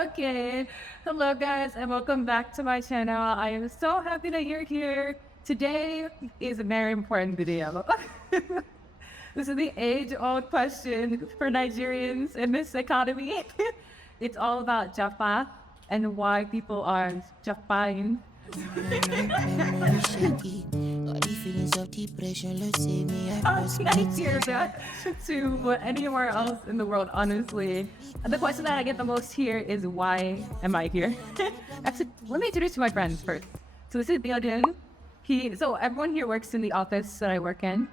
Okay. Hello, guys, and welcome back to my channel. I am so happy that you're here. Today is a very important video. This is the age-old question for Nigerians in this economy. It's all about JAPA and why people are Japaing. I hear that to anywhere else in the world, honestly. And the question that I get the most here is, why am I here? Actually, let me introduce you to my friends first. So this is Biodun. So everyone here works in the office that I work in.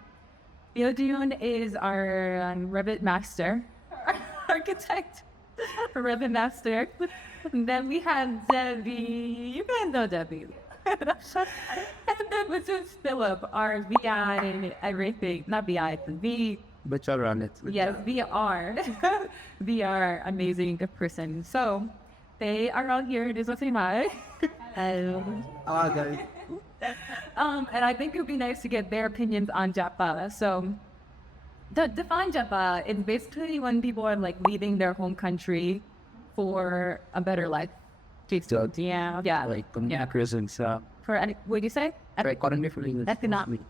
Biodun is our Revit master, architect, Revit master. And then we have Debbie. You guys know Debbie. And then this is Philip, our VI everything. Not VI, V. But you're on it. Yes, VR. VR, amazing person. So they are all here. This was my. And I think it would be nice to get their opinions on JAPA. So to define JAPA, it's basically when people are like leaving their home country for a better life. So, Yeah. like, prison, so. For any, what do you say? Economy for English. Economic.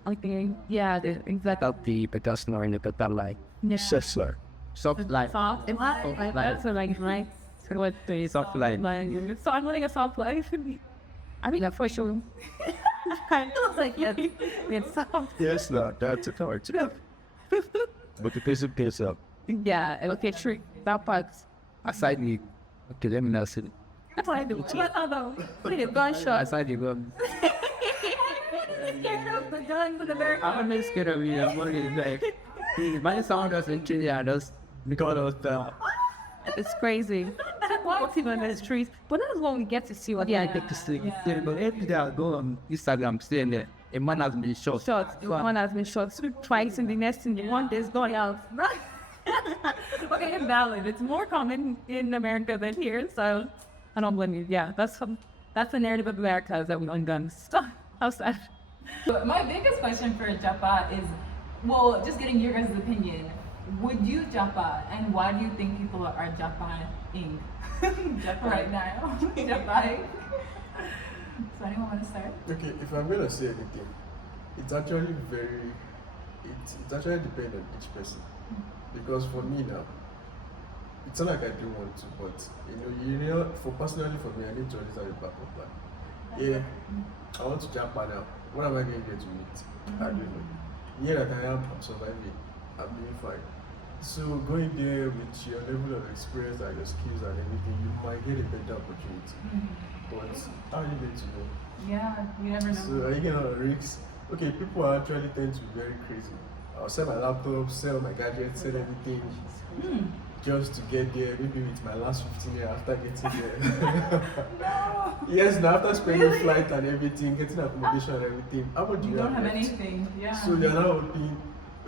Yeah, exactly. The that's not in the better like. Yeah. Soft life. Soft life. That's what I like. What the Soft life. So I'm living a soft life. I mean, for sure. I was like, yes, it's soft. Yes, no, that's a torch. But the piece of piece up. Yeah, okay, true. That part's. Aside the criminals. That's what I do. What other? Put a gunshot. Aside you go. Scared of the gun with the bird. I'm not scared of you. I'm worried like. My sound was actually just because of the. It's crazy. Walking on those trees. But that's when we get to see what I get to see. Yeah, but every day I go on Instagram, saying that a man has been shot. One has been shot twice, and the next thing you want is going out. Okay, invalid. It's more common in America than here, so I don't blame you. Yeah, that's the narrative of America, is that we own guns. How's that? My biggest question for JAPA is, well, just getting your guys' opinion. Would you JAPA, and why do you think people are JAPA-ing JAPA right now? JAPA. So anyone want to start? Okay, if I'm gonna say anything, it's actually it actually depends on each person. Because for me now, it's not like I do want to, but you know, personally for me, I need to always have a backup plan. Yeah, I want to JAPA now. What am I going there to meet? I don't know. Yeah, that I am, I'm surviving. I'm doing fine. So going there with your level of experience and your skills and everything, you might get a better opportunity. But how are you going to know? Yeah, you never know. So are you getting on risks? Okay, people actually tend to be very crazy. I'll sell my laptop, sell my gadgets, sell everything just to get there, maybe with my last 15 years after getting there. No. Yes, now after spending flight and everything, getting accommodation and everything, how much do You don't have left? anything. Yeah. So you're now hoping,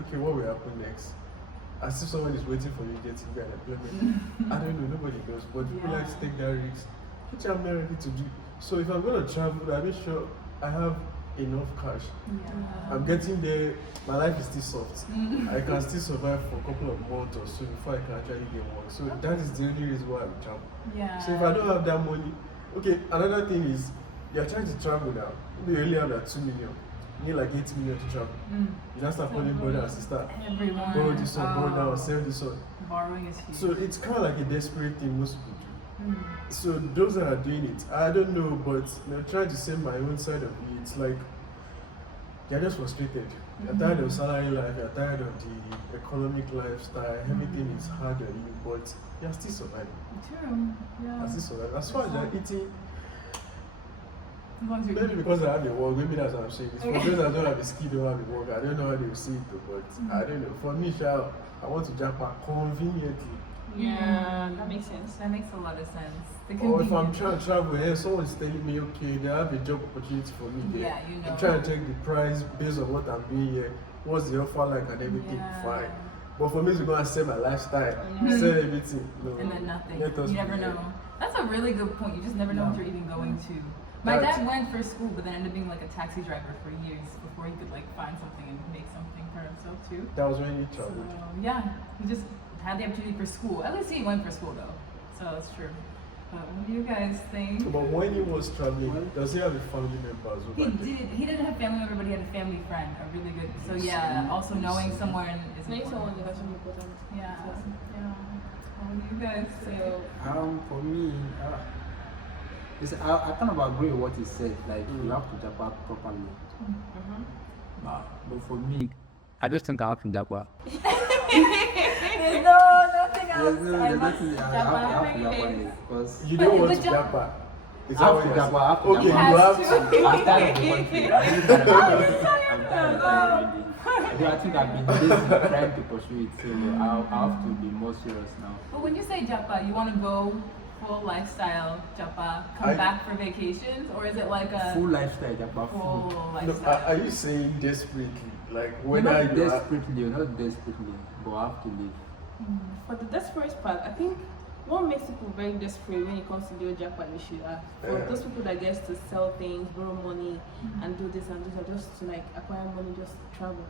okay, what will happen next? As if someone is waiting for you getting the unemployment. I don't know, nobody knows, but people like to take that risk, which I'm not ready to do. So if I'm going to travel, I make sure I have enough cash. Yeah. I'm getting there, my life is still soft. I can still survive for a couple of months or so before I can actually get work. So that is the only reason why I'm traveling. Yeah. So if I don't have that money, okay, another thing is, you're trying to travel now. Maybe you only have like 2 million. You need like 8 million to travel. You just start calling brother and sister. Everyone. Borrow this one, borrow that one, sell this one. Borrowing is huge. So it's kind of like a desperate thing most people do. So those that are doing it, I don't know, but trying to say my own side of it, it's like you're just frustrated. You're tired of salary life, you're tired of the economic lifestyle, everything is hard on you, but you're still surviving. True. Yeah. You're still surviving. As far as you're eating, As long as you're maybe because I have a work, maybe that's what I'm saying. It's for those that don't have a skill, don't have a work, I don't know how they will see it, but I don't know. For me, I want to JAPA conveniently. Yeah, that makes sense. That makes a lot of sense. Or if I'm trying to travel and someone is telling me, okay, they have a job opportunity for me there. Yeah, you know. I'm trying to check the price based on what I'm doing here, what's the offer like and everything, Yeah. fine. But for me to go and sell my lifestyle, sell everything, no. And then nothing. Let us You never be there. know. That's a really good point. You just never know what you're even going to. My That's- dad went for school, but then ended up being like a taxi driver for years before he could like find something and make something for himself too. That was when you So traveled. yeah, he just had the opportunity for school. At least he went for school though, so that's true. What do you guys think? But when he was traveling, does he have a family members over He there? did. He didn't have family member, but he had a family friend, a really good. So yeah, also knowing someone is Knowing someone important. is actually important. Yeah. Yeah. What do you guys say? For me, I kind of agree with what he said. Like you have to Japa properly. But for me, I just think I have to Japa. There's nothing else. There's nothing. I have to Japa because You don't want but to Jap- Japa. Is I that have what to you're Japa. I have to saying? Okay, Japa. you have to. I'm tired of the country. I'm really tired of it. I think I've been busy trying to pursue it, so I have to be more serious now. But when you say Japa, you want to go full lifestyle Japa, come back for vacations, or is it like a Full lifestyle, Japa. full Full. No, lifestyle? are you saying desperately? Like You're whether not you are. desperately, you're not desperately, but I have to live. For the desperate part, I think what makes people very desperate when it comes to the Japan issue are for Yeah. those people that gets to sell things, borrow money, and do this and do that just to like acquire money, just to travel.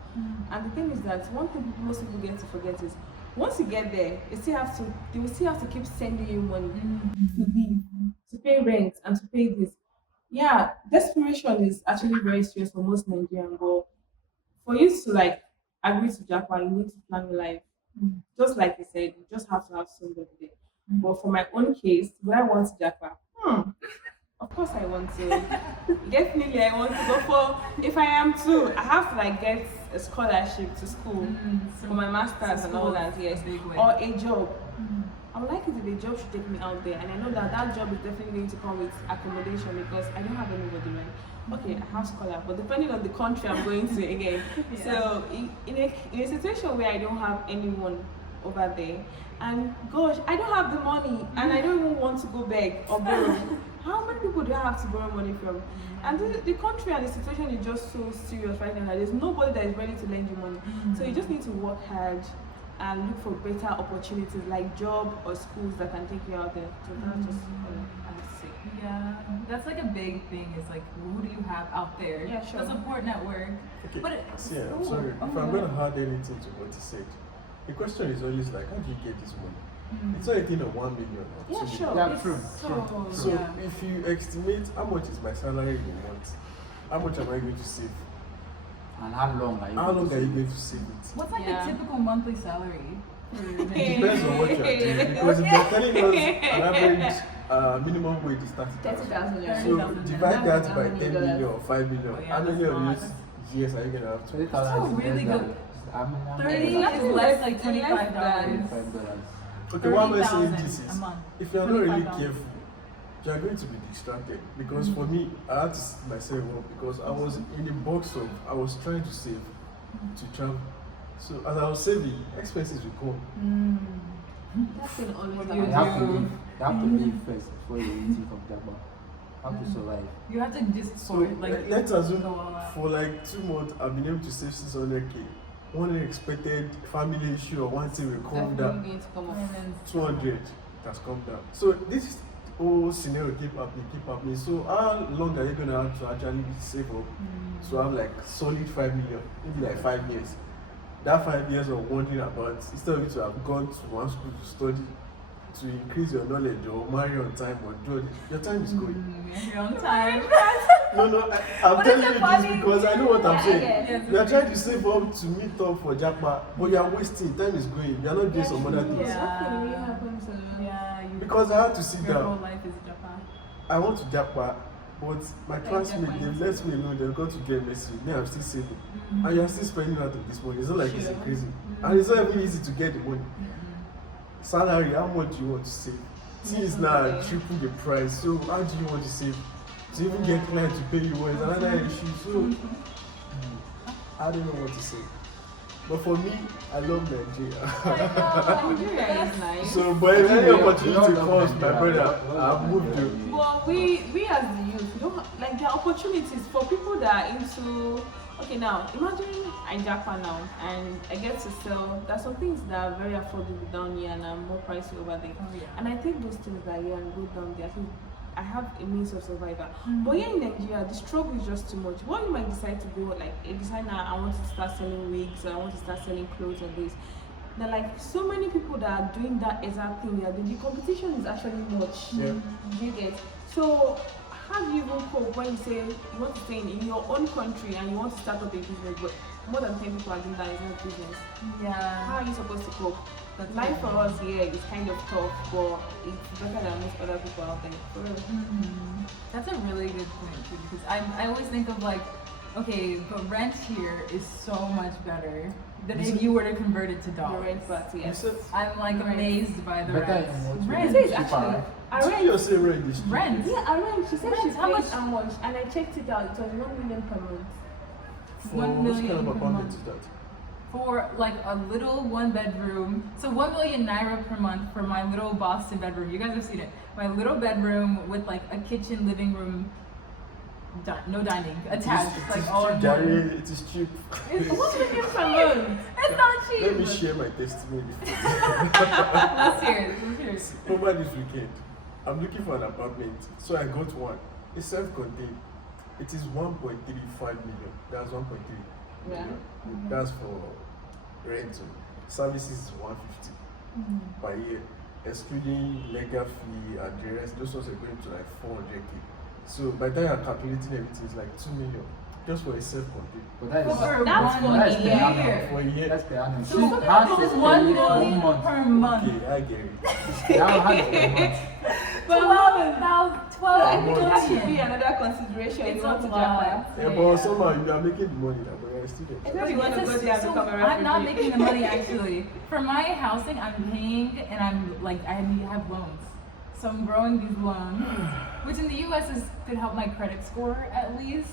And the thing is that one thing most people get to forget is once you get there, they will still have to keep sending you money to live, to pay rent, and to pay this. Yeah, desperation is actually very serious for most Nigerians, but for you to like agree to Japan, you need to plan your life. Just like you said, you just have to have somebody there. But for my own case, when I want Japan, of course I want to. Definitely I want to go for, if I am to, I have to like get a scholarship to school for my master's and all that, yes. Or a job. I would like it if a job should take me out there, and I know that that job is definitely going to come with accommodation because I don't have anybody, right? Okay, I have scholar, but depending on the country I'm going to again. So in a situation where I don't have anyone over there, and gosh, I don't have the money, and I don't even want to go beg or borrow. How many people do I have to borrow money from? And the country and the situation is just so serious right now that there's nobody that is ready to lend you money. So you just need to work hard and look for better opportunities like job or schools that can take you out there. So that's just I have to say. Yeah, that's like a big thing. Is like, who do you have out there? Yeah, sure. The support network. Okay. But See, I'm oh, sorry. oh, If I'm yeah. going to add anything to what he said, the question is always like, how do you get this money? It's not a thing of 1 million or 2 Yeah, million. sure. Yeah, It's true. So yeah. if you estimate how much is my salary in a month, how much am I going to save? And how long are you? How long going are to you going to save it? What's like Yeah. a typical monthly salary? It depends on what you are doing. Because if you're telling us an average minimum wage is 30,000. 30,000. So 30,000. divide that How by many 10 dollars? million or 5 million. Oh, yeah, How many that's of not- these years are you going to have to? 20,000 That's is really less good. than- 30 That's is less like less $25. than- $25. Okay, why am I saying 30,000 this a is, month. if you are not really 25,000. careful, you are going to be distracted. Because for me, I had to set myself up because I was in the box of, I was trying to save to travel. So as I was saving, expenses will come. That's been always What do You you happen. have to do? live. You have to live first before you think of Japa. You have to survive. You have to just So like let's assume go all out. for like 2 months, I've been able to save 600k. One unexpected family issue or one thing will come Definitely down. going to come up. And then 200 it has come down. So this whole scenario keep happening. So how long are you gonna have to actually save up? So I have like solid 5 million, maybe like 5 years. That 5 years of wondering about, instead of you to have gone to one school to study, to increase your knowledge or marry on time or do it, your time is going. You're on time. No, I'm But it's telling you funny. this because I know what I'm saying. Yes. You are trying to save up to meet up for Japa, but you are wasting. Time is going. You are not doing some other things. Yeah. Nothing really happens. Yeah, you, Because I had to sit your whole down. life is Japan. I want to Japa, but my Like classmates, Japa. they left me alone. They've got to get messy. Me, I'm still saving. And you are still spending out of this money. It's not like it's increasing. And it's not even easy to get the money. Salary, how much do you want to save? Things now triple the price. So how do you want to save? To even get client to pay you well is another issue. So I don't know what to say. But for me, I love Nigeria. Nigeria is nice. So, but if any Yeah, opportunity yeah, comes, my yeah, brother, yeah, I'll move yeah. to. Well, we as the youth, we don't like there are opportunities for people that are into. Okay, now imagine I'm in Japan now and I get to sell. There's some things that are very affordable down here and are more pricey over there. Oh, yeah. And I take those things that here and go down there. I think I have a means of survival. But here in Nigeria, the struggle is just too much. What you might decide to go like a designer, I want to start selling wigs, or I want to start selling clothes or this. There are like so many people that are doing that exact thing. The competition is actually much. Yeah. Do you get? So how do you even cope when you say you want to stay in your own country and you want to start up a business, but more than 10 people are doing that is not business? Yeah. How are you supposed to cope? That's Life right. for us here is kind of tough, but it's better than most other people out there. For real. That's a really good point too, because I always think of like, okay, but rent here is so much better than if you were to convert it to The dollars. rent part, yes. I'm like Rent. amazed by the Better rent. in what way? Rent. This is Cheaper, actually right? I Did rent. you just say rent is cheap? Rent. Yeah, I rent. She said Rent, she how pays much? how much, and I checked it out. It was 1 million per month. For 1 what million kind of per apartment month. is that? For like a little 1-bedroom, so 1 million Naira per month for my little Boston bedroom. You guys have seen it. My little bedroom with like a kitchen, living room, no dining attached, It is like all cheap, in Gary. one. It is cheap. It's 1 million per month. It's not cheap. Let me share my testimony. Let's hear it. Let's hear it. Over this weekend, I'm looking for an apartment, so I got one. It's self-contained. It is 1.35 million. That's 1.3 Yeah. million. That's for rental. Services is 150 per year, excluding legal fee and the rest. Those ones are going to like 400k. So by the time I'm calculating everything, it's like 2 million just for a self-contained. But that is For That's for one that's a per year. annum. For a year. That's per annum. So She look has at to this pay 1 1 million month. per month. Okay, I get it. That one has per month. 12 That should be million. another consideration. It's you a want to lot. Japan. Yeah, but somehow you are making the money now, but you're a student. Especially when you go there and So become a I'm not refugee. making the money actually. For my housing, I'm paying and I'm like, I have loans. So I'm growing these loans, which in the US could help my credit score at least.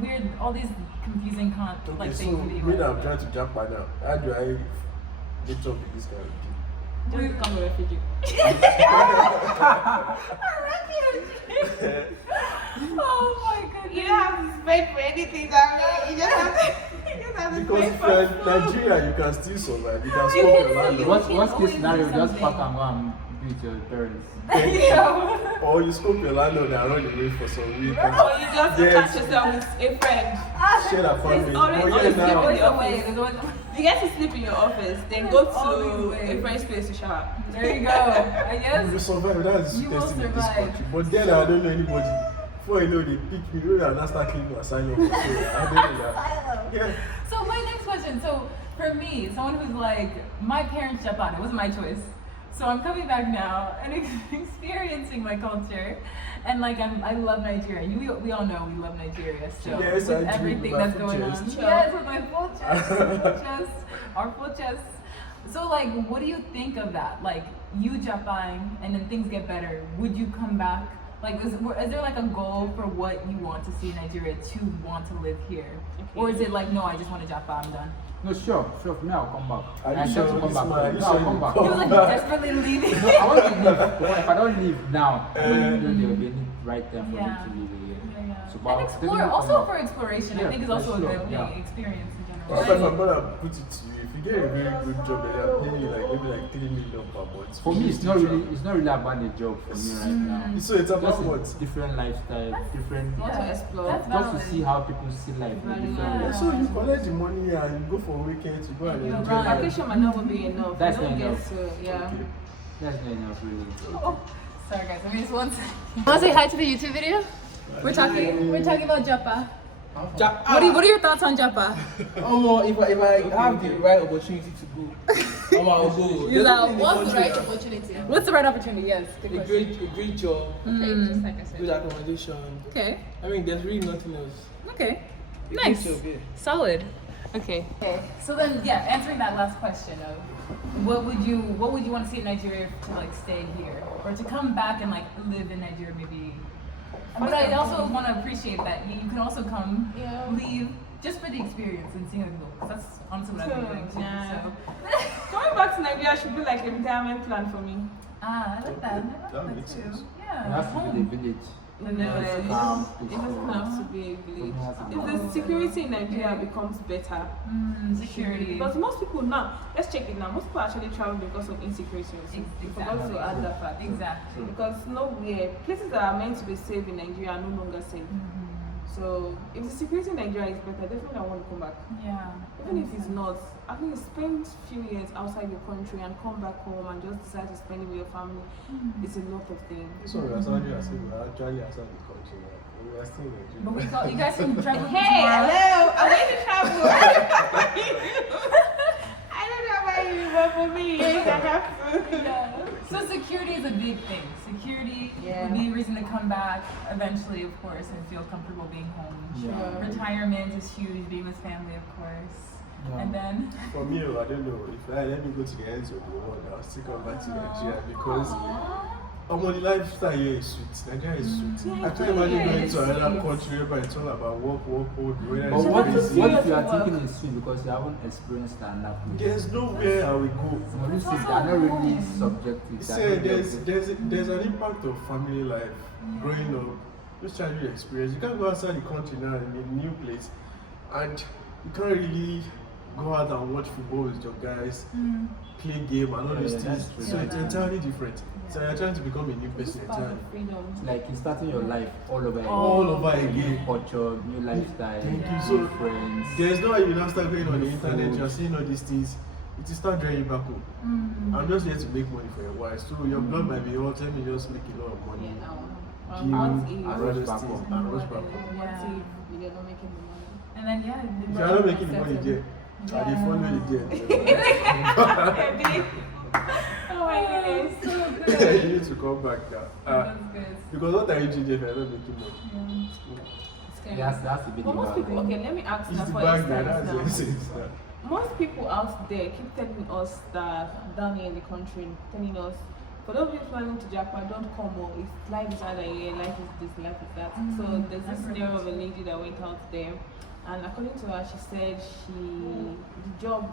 Weird, all these confusing Okay, like so things in the when US. I'm trying to jump by now, how do I get up with this kind of thing? Just become a refugee. Oh my goodness. You don't have to spend for anything, Dami. You just have to Because if you're in Nigeria, you can still survive. You can You score can your still- landlord. Worst can case always scenario, do just pack something. and go and be with your parents. Yeah. Or you scope your landlord and run away for some week. and Or you just Yes. attach yourself with a friend. Share apartment. always- But always yeah, give now, it There's always a way. There's always a way. You get to sleep in your office, then go There's always to ways. a friend's place to shower. There you go. I you will guess. survive. That's the You will sweetest thing in this survive. country. But then I don't know anybody. Before you know, they pick me. When I now start cleaning asylum. So I don't know that. Yeah. So my next question. So for me, someone who's like, my parents Japan, it wasn't my choice. So I'm coming back now and experiencing my culture, and like I love Nigeria. We all know we love Nigeria still Yes, with I do, everything with my that's full going on. chest. Yes, with my full chest, full chest, our full chest. So like, what do you think of that? Like you Japan, and then things get better. Would you come back? Like, is there like a goal for what you want to see in Nigeria to want to live here, or is it like no, I just want to Japan, I'm done? No, sure. For me, I'll come back. Are you I sure said to come this back. man- are you No, sure I'll you come back. He was like back? desperately leaving. No, I want to leave. But if I don't leave now, I don't know there will be any right time for Yeah. me to leave again. Yeah. So, And but explore, definitely also come for back. exploration, I Yeah, think is also a for good sure, thing, yeah. experience in general. If I'm gonna put it to you, if you get a very good job and they're paying you like maybe like 3 million per month. For me, it's not really about the job for me right now. So it's about Just what? a different lifestyle, different. Want to explore. That's Just to valid. see how people see life in a different Yeah. way. So you collect the money and you go for weekends, you go and You're enjoy right. life. Vacation might not be enough. That's you don't not get enough. to, yeah. Okay. That's not enough, really. Oh, sorry guys, I mean, just one second. Want to say hi to the YouTube video? We're talking about Japa. What are your thoughts on Japa? If I have the right opportunity to go, I'll go. Is that There's what's the nothing in right country opportunity? What's the right opportunity? Yes. Good that- question. a great job, good accommodation. Okay. I mean, there's really nothing else. Okay. A Nice. good job, yeah. Solid. Okay. Okay. So then, yeah, answering that last question of what would you want to see in Nigeria to like stay here or to come back and like live in Nigeria maybe? But I also want to appreciate that you can also come, Yeah. leave just for the experience and see how it goes. That's honestly what I've been doing too. Yeah. So. Coming back to Nigeria should be like a retirement plan for me. Ah, I like that. I like That makes too. sense. It Yeah. has to be the village. No, No, it it's doesn't have to be a village. If the security in Nigeria becomes better, Security. because most people now, let's check it now. Most people actually travel because of insecurity. Also. We forgot to add that fact. Exactly. Because nowhere, places that are meant to be safe in Nigeria are no longer safe. So if the security in Nigeria is better, definitely I want to come back. Yeah. Even if it's not, at least spend few years outside your country and come back home and just decide to spend it with your family. It's a lot of things. This one we are sounding as if we are actually outside the country. We are still in Nigeria. But we call, you guys can travel Hey, tomorrow. hello! I want to travel. I don't know about you, but for me, yes, I have to. Yeah. So security is a big thing. Security Yeah. would be a reason to come back eventually, of course, and feel comfortable being home. Sure. Retirement is huge, being with family, of course. Yeah. And then For me, I don't know. If I let me go to the ends of the world, I'll still come back to Nigeria because the lifestyle here is sweet. Nigeria is sweet. Yeah, I can't imagine yeah, going it's to another sweet. country where it's all about work, the weather But is what crazy. if you are thinking is sweet because you haven't experienced that enough? There's nowhere I will go. Some people say they are not really subjective. they are Say not there's an impact of family life growing up, just childhood experience. You can't go outside the country now in a new place, and you can't really go out and watch football with your guys, play game and all these Yeah, things. that's true. So it's entirely different. So you're trying to become a new This person part entirely. of freedom. Like you're starting your life all over again. All over New again. culture, new lifestyle, Thank you. new So friends. there's no way you now start going on the internet, you're seeing all these things. It will start drawing you back home. I'm just here to make money for a while. So your blood might be hot, let me just make a lot of money. Yeah, now. Give What and if? all rush those back things home. and rush back home. What if you're not making the money? and then yeah. If you are not making the money there, Yeah. and they follow you there. Oh my goodness. So You good. need to come back now. That's good. Because what are you doing if you're not making money? That's the big But most people, okay, let me ask It's now the for bag now, instance that's now. it. It's that. Most people out there keep telling us that down here in the country, telling us, for those of you planning to Japan, don't come or if life is either here, life is this, life is that. So there's this scenario of a lady that went out there, and according to her, she said the job,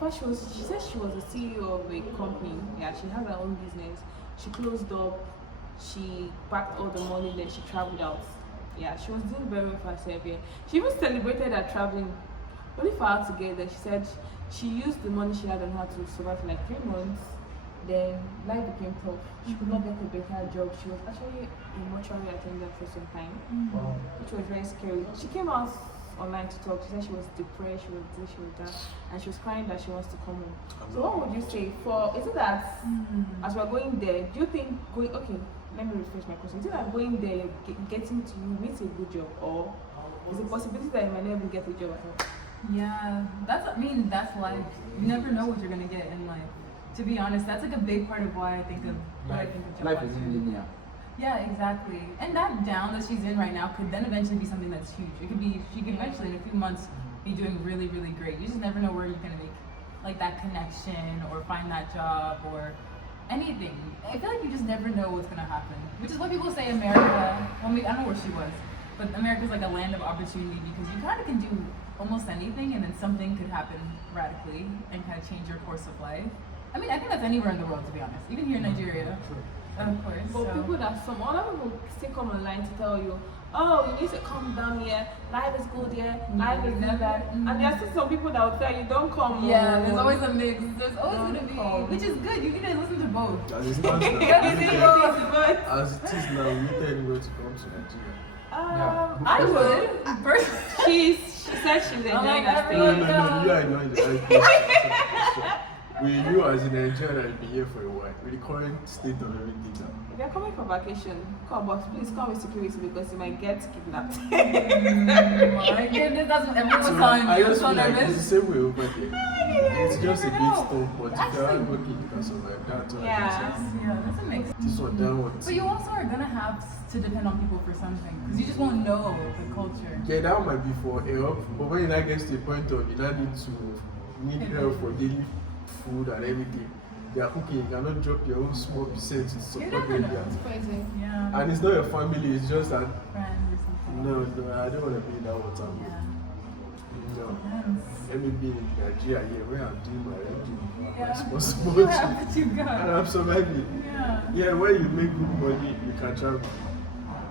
first she said she was the CEO of a company. Yeah, she has her own business. She closed up, she packed all the money, then she traveled out. Yeah, she was doing very well for herself. Yeah, she even celebrated her traveling. Only for her to get there, she said she used the money she had on her to survive for like 3 months. Then life became tough. She could not get a better job. She was actually a mortuary attendant for some time, which was very scary. She came out online to talk. She said she was depressed, she was this, she was that, and she was crying that she wants to come home. So what would you say for, is it that as we're going there, do you think going, okay, let me rephrase my question. Is it that going there, you're getting to you with a good job, or is it a possibility that you might never get a job at all? Yeah, that's life. You never know what you're gonna get in life. To be honest, that's like a big part of why I think of what I think of Life Japan. isn't linear. Yeah, exactly. And that down that she's in right now could then eventually be something that's huge. It could be, she could eventually in a few months be doing really, really great. You just never know where you're gonna make like that connection or find that job or anything. I feel like you just never know what's gonna happen. Which is why people say America, well, maybe, I don't know where she was, but America's like a land of opportunity because you kind of can do almost anything and then something could happen radically and kind of change your course of life. I mean, I think that's anywhere in the world, to be honest. Even here in Nigeria, of course. But So. people that some other people still come online to tell you, oh, you need to come down here, life is good here, life is this, that. And there are still some people that will tell you, don't come. Yeah, oh." there's always a mix. There's always Don't gonna be, come. which is good. You need to listen to both. As it stands You now, gotta say both. as it is now, we tell anybody to come to Nigeria. I would. First, She said she's Oh enjoying my her God, stay. No, everyone- you are not in the right place. With you as a Nigerian, I'll be here for a while. With the current state of everything now. If you're coming for vacation, come, but please come with security because you might get kidnapped. my goodness, that's what everyone's telling me. I I'm just so feel like it's the nervous. same way over there. It's just a bit know. tough, but if you're hard working, you can survive. That's what I Yeah. can say. Yeah, that's a mix. This one, that one. But you also are gonna have to depend on people for something because you just won't know the culture. Yeah, that might be for help, but when you now get to the point of you now need help for daily food and everything, they are cooking, you cannot drop your own small percent to support never them. know. there. Crazy. Yeah. And it's not your family, it's just that, Friends or something. no, I don't want to be in that water. Yeah. No. Yes. Let me be in Nigeria here where I'm doing my own Yeah. responsible. You have what you And got. I'm surviving. Yeah. Yeah, when you make good money, you can travel.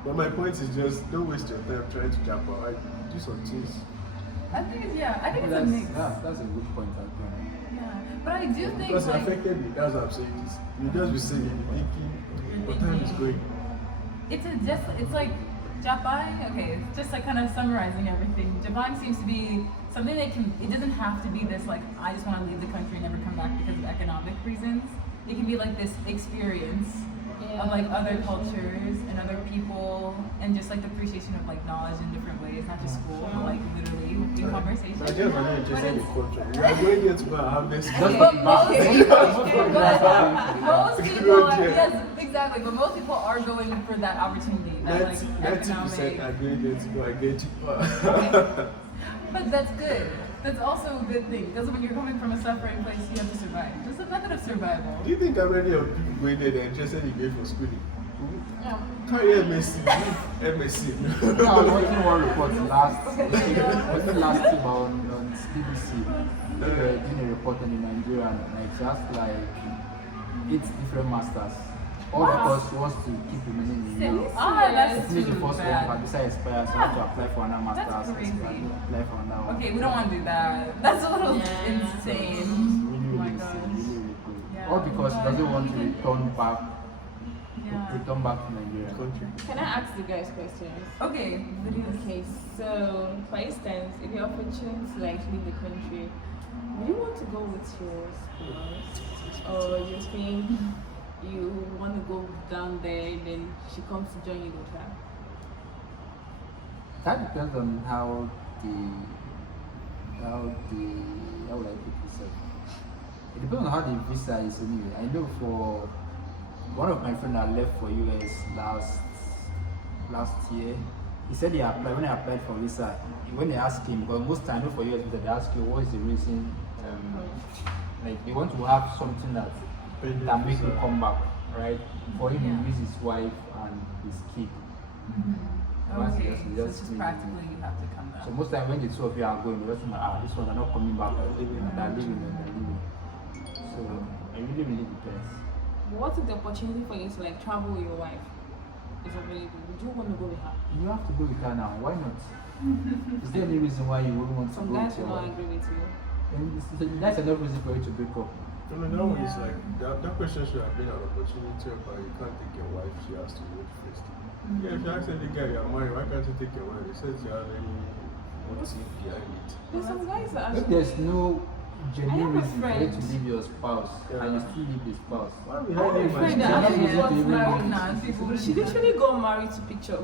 But my point is just don't waste your time trying to jump out. Do some things. I think it's it's a That's, mix. that's a good point. Actually. Yeah. But I do think Because it like affected me, that's why I'm saying this. You just be saying, be thinking, what time is going? it's like Japan, okay, just like kind of summarizing everything. Japan seems to be something that it doesn't have to be this like, I just want to leave the country and never come back because of economic reasons. It can be like this experience of like other cultures and other people and just like the appreciation of like knowledge in different ways, not just school, but like literally in conversation. Nigerians are not interested in culture. We are going there to go and have this. Okay, but most people, yes, exactly. But most people are going for that opportunity. That like 90% are going there to go and get cheaper. Okay. But that's good. That's also a good thing because when you're coming from a suffering place, you have to survive. Just a method of survival. Do you think how many of people going there that are interested in going for schooling? Carry MSc, MSc. No, I was watching one report last team on BBC. They were doing a report on the Nigerian, like just like 8 different masters. All because she wants to keep remaining in Europe. That's Finish too the first one, bad. but besides expires, so you have to apply for another master's. That's crazy. Apply for another one. Okay, we don't want to do that. That's a little Really, insane. really, Oh my really, gosh. really cool. Yeah. All because she doesn't want to Yeah. return back to Nigeria. Country. Can I ask you guys questions? Okay. Okay, so for instance, if you're opportunity to like leave the country, would you want to go with your spouse, or you think you want to go down there and then she comes to join you with her? That depends on how would I put this up? It depends on how the visa is anyway. I know for one of my friends that left for US last year, he said he applied, when I applied for visa, when they asked him, because most times for US visa they ask you what is the reason, like they want to have something that make you come back, right? For him, he leaves his wife and his kid. Once he Okay. just- So it's just practically you have to come So down. most time when the two of you are going, the rest of them are, this one are not coming back, they're leaving. So it really depends. But what if the opportunity for you to like travel with your wife is available? Would you want to go with her? You have to go with her now. Why not? Is there any reason why you wouldn't want to Some go guys with will your not wife? agree with you. That's enough reason for you to break up. No, that one is like, that question should have been an opportunity whereby you can't take your wife, she has to wait first. Yeah, if you ask any guy you're married, why can't you take your wife? He says you have any motive behind it. There's some guys that If actually. there's no genuine have a reason for you to friend. leave your spouse and you still leave the spouse, Why we I have a hiding friend my that It's actually not got easy to married. Nah, people She literally got married to picture.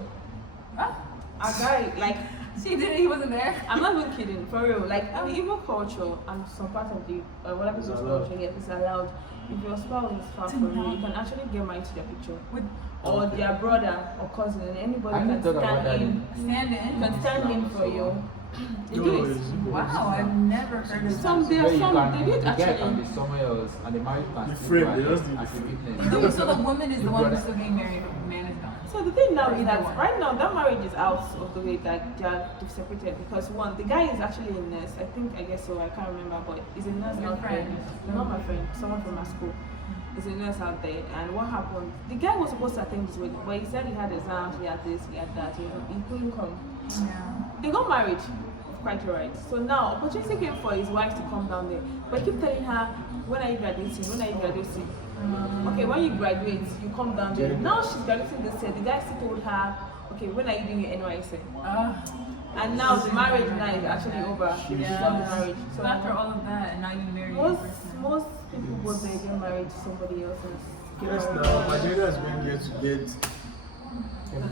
Ah, A guy, like, she did it. He wasn't there. I'm not even kidding, for real. Like, in the Igbo culture and some part of the other people's allowed. culture, yes, it's allowed. If your spouse is far from you, you can actually get married to their picture. Or their brother or cousin, and anybody I can didn't talk about stand that in. Stand in. Can stand in for you. They No, do it. it's- Wow, I've never heard of Some that. there where are you some can, they do it the guy can actually. be somewhere else and the marriage can The still frame, go they just ahead need as the a frame. witness. They do it so the woman is the The one brother- who's still getting married, the man is gone. So the thing now Or is either that one. right now that marriage is out of the way, that they've separated, because one, the guy is actually a nurse. I guess so. I can't remember, but he's a nurse Your out there. friend. No, not my friend. Someone from my school. He's a nurse out there. And what happened? The guy was supposed to attend this wedding, but he said he had exams, he had this, he had that. He couldn't come. Yeah. They got married. Quite alright. So now opportunity came for his wife to come down there, but he keep telling her, when are you graduating? When are you graduating? Okay, when you graduate, you come down there. Now she's graduating this year. The guy still told her, okay, when are you doing your NYC? And now the marriage now is actually over. They dissolved the marriage. So after all of that, and now you marry your most person. most people go there get married to somebody else. Yes, now Nigeria is going there to get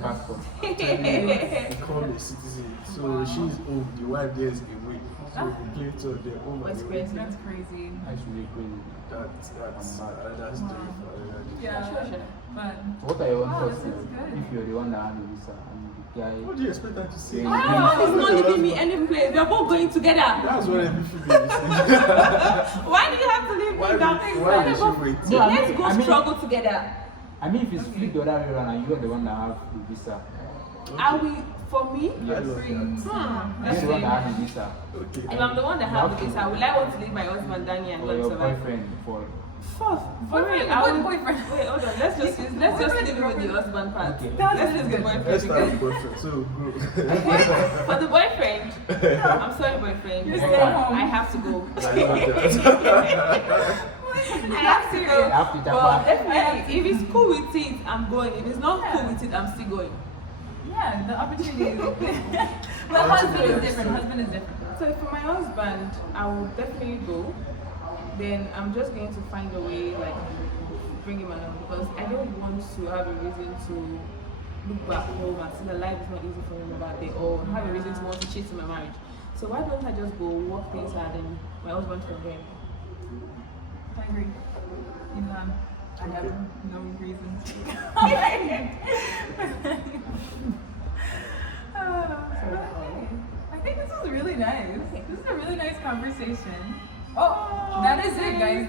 Passport. become a citizen. So she's home, the wife there is away. So the plate of their home That's and away. crazy. That's crazy. That's really crazy. That's doing for Yeah. Sure. But So what are your own Wow, thoughts this is good. if you're the one that had the visa and the guy? What do you expect her to say? Yeah. My husband is not leaving me any place. We're both going together. That's what every female is saying. Why do you have to leave Why me down? why did she wait? No, I Let's mean- go I mean- struggle together. I mean, if it's flipped the other way around and you're the one that have the visa, Are we, for me? I love that. you're Let's the one see. that have the visa, Okay. If I'm the one that have the visa, will I want to leave my husband Danny and or go your to survive? boyfriend for For Boyfriend, real, I what will- boyfriend? Wait, hold on. Let's just leave it with the husband part. Okay. Let's leave the Let's boyfriend. start Okay? with boyfriend. So go. For the boyfriend, I'm sorry, boyfriend. You stay home. I have to go. I love that. I have to go. After But Japan. definitely, if it's cool with it, I'm going. If it's not cool with it, I'm still going. Yeah, the opportunity. But husband is different. Husband is different. So for my husband, I will definitely go. Then I'm just going to find a way, like, bring him along because I don't want to have a reason to look back home and see that life is not easy for him about it, or have a reason to want to cheat in my marriage. So why don't I just go work things hard and my husband can join me? I agree. You know, I have no reason to. I think this was really nice. This is a really nice conversation. Oh, that is it, guys.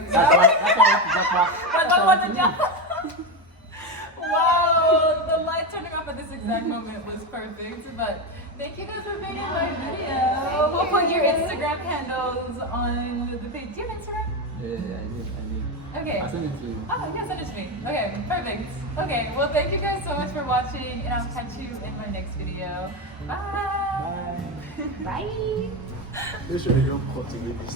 Wow, the light turning off at this exact moment was perfect. But thank you guys for being in my video. We'll put your Instagram handles on the page. Do you have Instagram? Yeah, I need. Okay. I'll send it to you. Oh, yeah, send it to me. Okay, perfect. Okay, well, thank you guys so much for watching, and I'll catch you in my next video. Bye. Bye. Bye. Make sure you don't cultivate this.